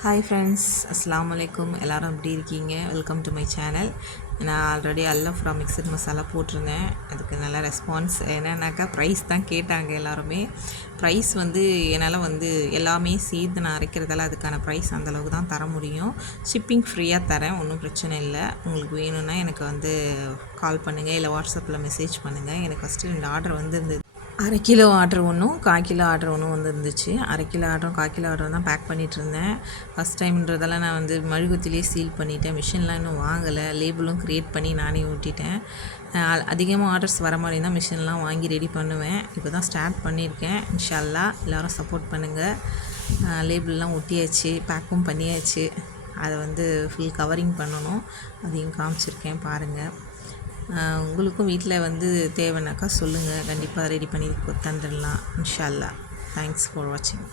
Hi friends, அஸ்ஸலாமு அலைக்கும். எல்லோரும் எப்படி இருக்கீங்க? Welcome to my channel. நான் ஆல்ரெடி அல்லஃப்ரா மிக்சட் மசாலா போட்டிருந்தேன். அதுக்கு நல்ல ரெஸ்பான்ஸ். என்னன்னாக்கா ப்ரைஸ் தான் கேட்டாங்க எல்லாருமே. ப்ரைஸ் என்னால் எல்லாமே சேர்த்து நான் அரைக்கிறதால அதுக்கான ப்ரைஸ் அந்தளவுக்கு தான் தர முடியும். ஷிப்பிங் ஃப்ரீயாக தரேன், ஒன்றும் பிரச்சனை இல்லை. உங்களுக்கு வேணும்னா எனக்கு கால் பண்ணுங்கள், இல்லை வாட்ஸ்அப்பில் மெசேஜ் பண்ணுங்கள். எனக்கு ஃபஸ்ட்டு 2 ஆர்டர் வந்திருந்தது. 1/2 கிலோ ஆர்டர் ஒன்றும், 1/4 கிலோ ஆர்டர் ஒன்றும் வந்துருந்துச்சு. 1/2 கிலோ ஆர்டரும் 1/4 கிலோ ஆர்டரும் தான் பேக் பண்ணிகிட்ருந்தேன். ஃபஸ்ட் டைம்ன்றதால நான் மெழுகுவர்த்திலே சீல் பண்ணிட்டேன். மிஷின்லாம் இன்னும் வாங்கலை. லேபிளும் க்ரியேட் பண்ணி நானே ஊட்டிட்டேன். அதிகமாக ஆர்டர்ஸ் வர மாதிரி தான் மிஷின்லாம் வாங்கி ரெடி பண்ணுவேன். இப்போ தான் ஸ்டார்ட் பண்ணியிருக்கேன். இன்ஷா அல்லாஹ் எல்லோரும் சப்போர்ட் பண்ணுங்கள். லேபிள்லாம் ஒட்டியாச்சு, பேக்கும் பண்ணியாச்சு. அதை ஃபுல் கவரிங் பண்ணணும். அதையும் காமிச்சிருக்கேன், பாருங்கள். உங்களுக்கும் வீட்டில் தேவைன்னாக்கா சொல்லுங்கள், கண்டிப்பாக ரெடி பண்ணி தந்துடலாம் இன்ஷா அல்லாஹ். தேங்க்ஸ் ஃபார் வாட்சிங்.